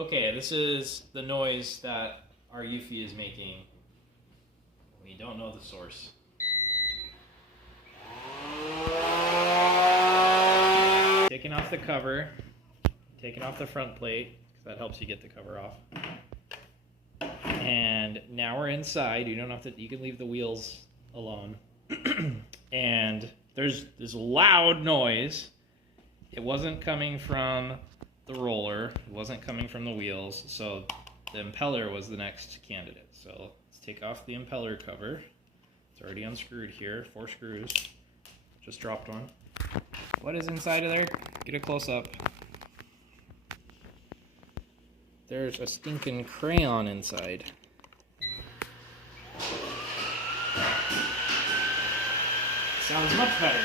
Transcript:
Okay, this is the noise that our Eufy is making when you don't know the source. Taking off the cover, taking off the front plate, because that helps you get the cover off. And now we're inside. You don't have to, you can leave the wheels alone. And there's this loud noise. It wasn't coming from the roller, it wasn't coming from the wheels, so the impeller was the next candidate. So let's take off the impeller cover. It's already unscrewed here, 4 screws. Just dropped one. What is inside of there? Get a close up. There's a stinking crayon inside. Sounds much better.